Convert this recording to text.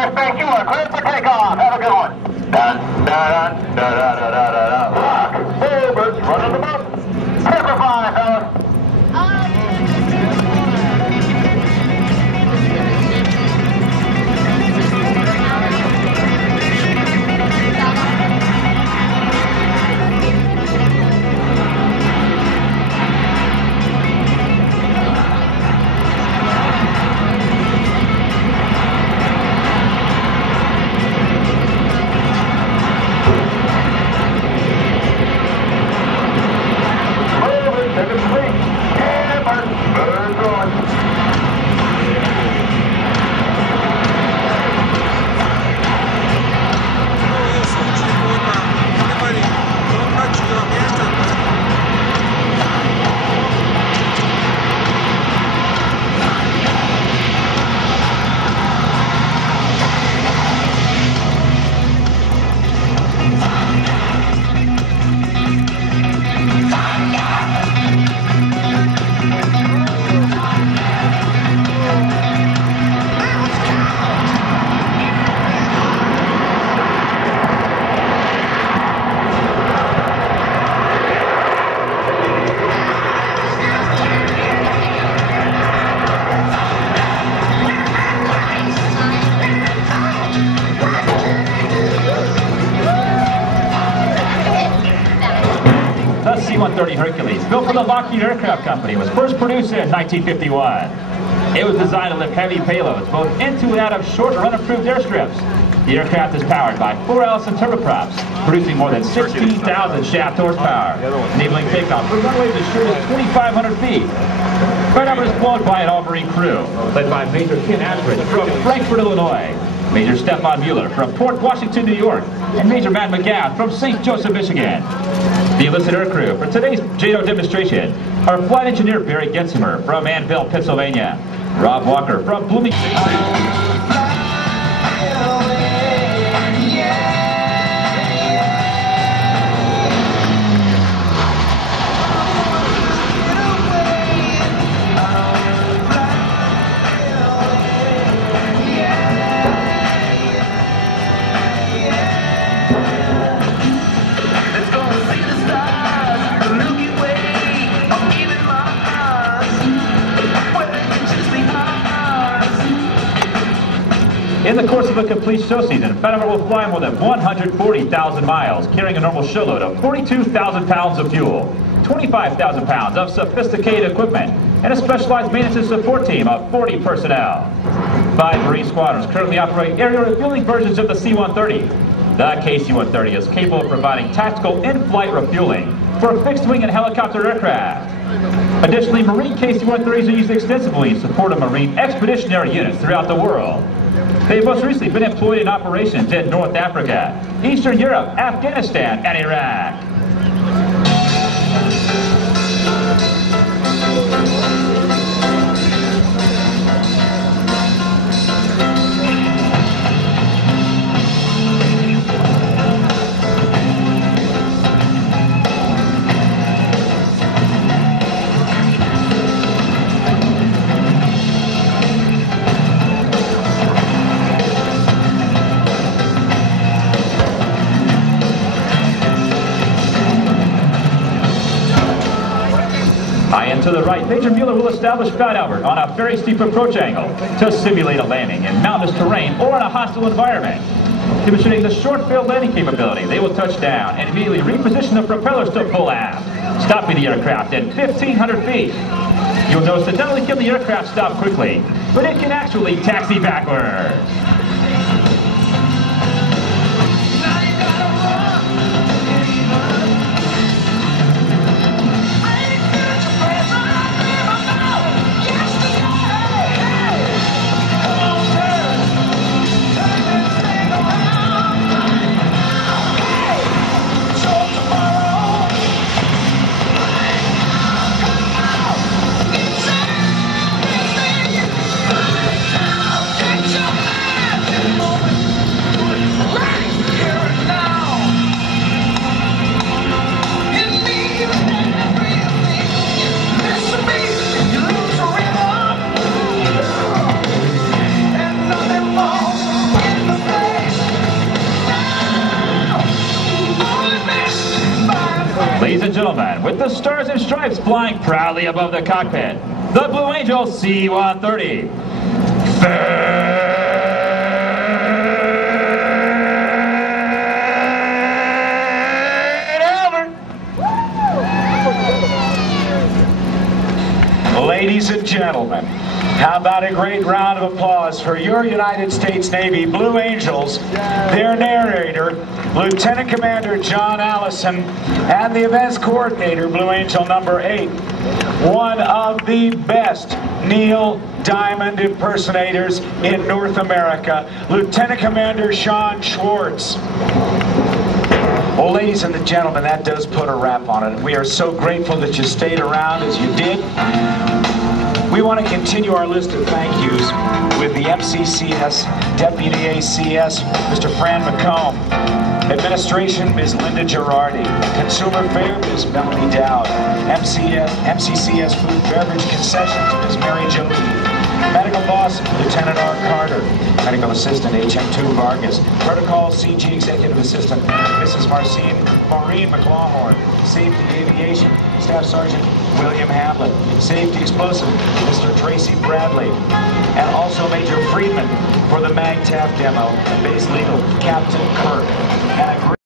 engineers, thank you. We're clear for takeoff. Have a good one. Dun, dun, dun, dun, dun, dun, dun, dun. Lock. Forwards, running them up. Paper fly, fellas. C-130 Hercules, built for the Lockheed Aircraft Company, was first produced in 1951. It was designed to lift heavy payloads both into and out of short and run-approved airstrips. The aircraft is powered by 4 Allison turboprops, producing more than 16,000 shaft horsepower, enabling takeoff for runways as short as 2,500 feet. Right over is flown by an all-marine crew, led by Major Ken Ashford from Frankfort, Illinois, Major Stefan Mueller from Port Washington, New York, and Major Matt McGath from St. Joseph, Michigan. The enlisted aircrew for today's JATO demonstration are Flight Engineer Barry Gensimer from Annville, Pennsylvania, Rob Walker from Bloomington. In the course of a complete show season, Fenimore will fly more than 140,000 miles, carrying a normal show load of 42,000 pounds of fuel, 25,000 pounds of sophisticated equipment, and a specialized maintenance and support team of 40 personnel. 5 Marine squadrons currently operate aerial refueling versions of the C-130. The KC-130 is capable of providing tactical in-flight refueling for fixed-wing and helicopter aircraft. Additionally, Marine KC-130s are used extensively in support of Marine expeditionary units throughout the world. They have most recently been employed in operations in North Africa, Eastern Europe, Afghanistan, and Iraq. To the right, Major Mueller will establish Fat Albert on a very steep approach angle to simulate a landing in mountainous terrain or in a hostile environment. Demonstrating the short-failed landing capability, they will touch down and immediately reposition the propellers to full aft, stopping the aircraft at 1,500 feet. You'll notice that not only can the aircraft stop quickly, but it can actually taxi backwards. with the stars and stripes flying proudly above the cockpit. The Blue Angel C-130. Ladies and gentlemen, how about a great round of applause for your United States Navy Blue Angels, their narrator, Lieutenant Commander John Allison, and the events coordinator, Blue Angel number 8, one of the best Neil Diamond impersonators in North America, Lieutenant Commander Sean Schwartz. Well, ladies and gentlemen, that does put a wrap on it. We are so grateful that you stayed around as you did. We want to continue our list of thank yous with the MCCS, Deputy ACS, Mr. Fran McComb, Administration, Ms. Linda Girardi, Consumer Fare, Ms. Melanie Dowd, MCCS Food Beverage Concessions, Ms. Mary Jo Keith, Medical Boss, Lieutenant R. Carter, Medical Assistant, HM2 Vargas, Protocol CG Executive Assistant, Mrs. Maureen McLawhorn, Safety Aviation, Staff Sergeant William Hamlet, Safety Explosive, Mr. Tracy Bradley, and also Major Friedman for the MAGTAF demo, and Base Legal, Captain Kirk. And